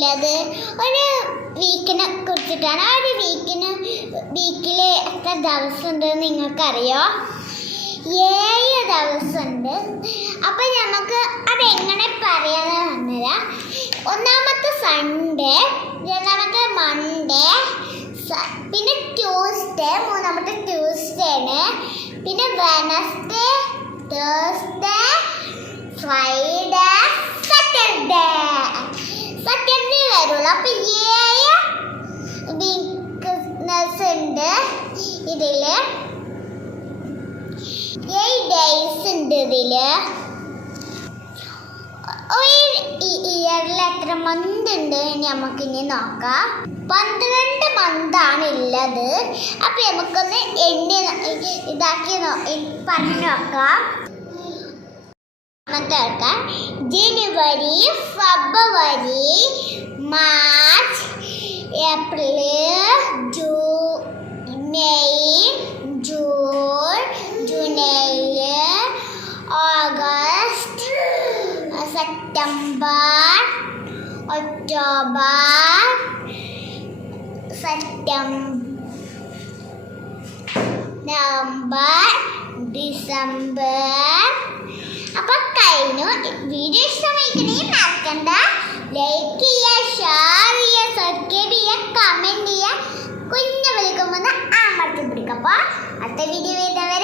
ഉള്ളത് ഒരു വീക്കിനെ കുറിച്ചിട്ടാണ്. ആ ഒരു വീക്കിൽ എത്ര ദിവസം ഉണ്ടെന്ന് നിങ്ങൾക്കറിയോ? 7 ദിവസമുണ്ട്. അപ്പം നമുക്ക് അതെങ്ങനെ പറയാന്ന് പറഞ്ഞുതരാം. ഒന്നാമത്തെ സൺഡേ, രണ്ടാമത്തെ മൺഡേ, പിന്നെ ട്യൂസ്ഡേ, മൂന്നാമത്തെ ട്യൂസ്ഡേന്, പിന്നെ വെനസ്ഡേ, തേഴ്സ്ഡേ, ഫ്രൈഡേ, സാറ്റർഡേ വരുള്ളൂ. അപ്പം 7 വീക്ക്നെസ് ഉണ്ട് ഇതില്, 7 ഡേയ്സ് ഉണ്ട് ഇതില്. ഇയറിൽ എത്ര മന്ത് ഉണ്ട് നമുക്കിനി നോക്കാം. 12 മന്താണ് ഉള്ളത്. അപ്പൊ നമുക്കൊന്ന് ഇതാക്കി പറഞ്ഞു നോക്കാം. ജനുവരി, ഫെബ്രുവരി, March, April, May, June, July, August, September, October, November, December. അപ്പൊ കഴിഞ്ഞു. വീഡിയോ ഇഷ്ടമായിക്കണമെങ്കിൽ മറക്കണ്ട ലൈക്ക് ചെയ്യുക, ഷെയർ ചെയ്യുക, സബ്സ്ക്രൈബ് ചെയ്യുക, കമന്റ് ചെയ്യുക, കുഞ്ഞു വിളിക്കുമ്പോൾ അമർത്തി പിടിക്കുക. അപ്പോൾ അടുത്ത വീഡിയോ ചെയ്തവരെ